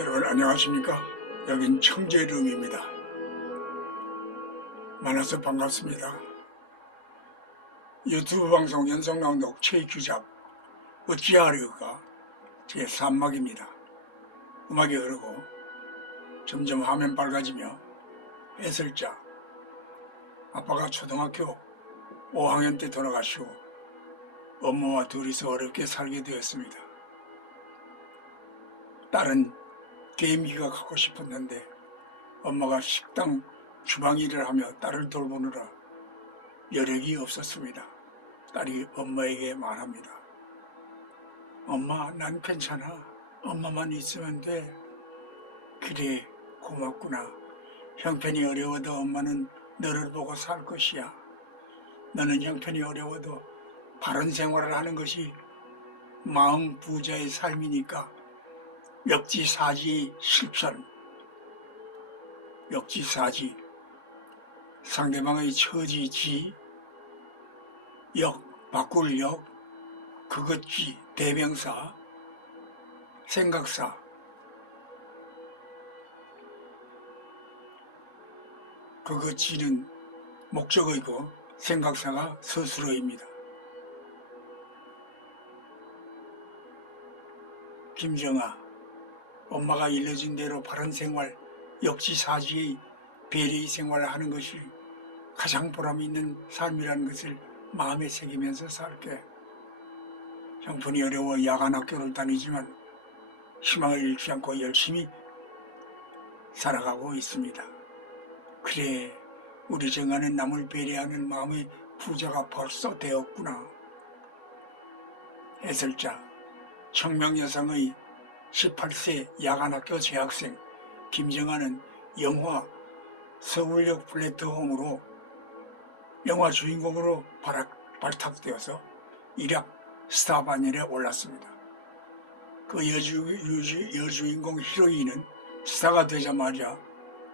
여러분 안녕하십니까? 여긴 청재룸입니다. 만나서 반갑습니다. 유튜브 방송 연속낭독 최규작 어찌하려가 제 3막입니다. 음악이 흐르고 점점 화면 밝아지며 해설자 아빠가 초등학교 5학년 때 돌아가시고 엄마와 둘이서 어렵게 살게 되었습니다. 딸은 게임기가 갖고 싶었는데 엄마가 식당 주방 일을 하며 딸을 돌보느라 여력이 없었습니다. 딸이 엄마에게 말합니다. 엄마, 난 괜찮아. 엄마만 있으면 돼. 그래, 고맙구나. 형편이 어려워도 엄마는 너를 보고 살 것이야. 너는 형편이 어려워도 바른 생활을 하는 것이 마음 부자의 삶이니까 역지사지 실천. 역지사지. 상대방의 처지지. 역 바꿀 역. 그것지 대명사. 생각사. 그것지는 목적어이고 생각사가 스스로입니다. 김정아 엄마가 일러준 대로 바른 생활, 역지사지의 배려의 생활을 하는 것이 가장 보람 있는 삶이라는 것을 마음에 새기면서 살게. 형편이 어려워 야간 학교를 다니지만 희망을 잃지 않고 열심히 살아가고 있습니다. 그래, 우리 정아는 남을 배려하는 마음의 부자가 벌써 되었구나. 해설자, 청명 여성의 18세 야간학교 재학생 김정아는 영화 서울역 플랫폼으로 영화 주인공으로 발탁되어서 일약 스타 반열에 올랐습니다. 그 여주, 여주, 여주인공 히로인은 스타가 되자마자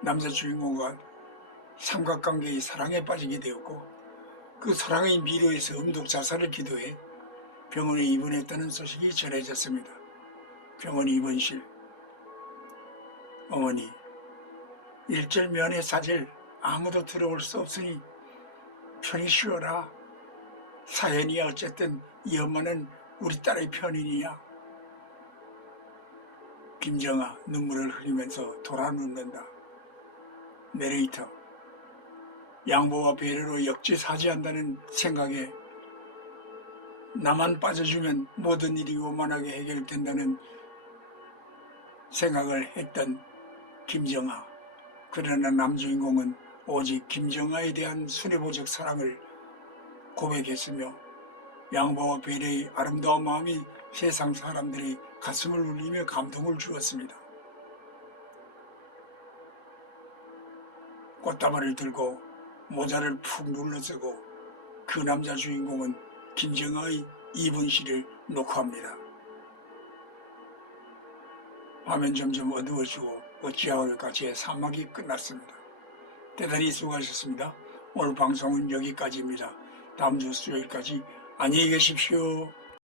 남자 주인공과 삼각관계의 사랑에 빠지게 되었고 그 사랑의 미로에서 음독 자살을 기도해 병원에 입원했다는 소식이 전해졌습니다. 병원 입원실. 어머니 일절 면회 사질 아무도 들어올 수 없으니 편히 쉬어라. 사연이 어쨌든 이 엄마는 우리 딸의 편인이야. 김정아 눈물을 흘리면서 돌아 눕는다. 내레이터. 양보와 배려로 역지사지한다는 생각에 나만 빠져주면 모든 일이 원만하게 해결된다는 생각을 했던 김정아. 그러나 남주인공은 오직 김정아에 대한 순애보적 사랑을 고백했으며 양보와 배려의 아름다운 마음이 세상 사람들의 가슴을 울리며 감동을 주었습니다. 꽃다발을 들고 모자를 푹 눌러쓰고 그 남자 주인공은 김정아의 이분실을 녹화합니다. 화면 점점 어두워지고 어찌하올까 제 사막이 끝났습니다. 대단히 수고하셨습니다. 오늘 방송은 여기까지입니다. 다음 주 수요일까지 안녕히 계십시오.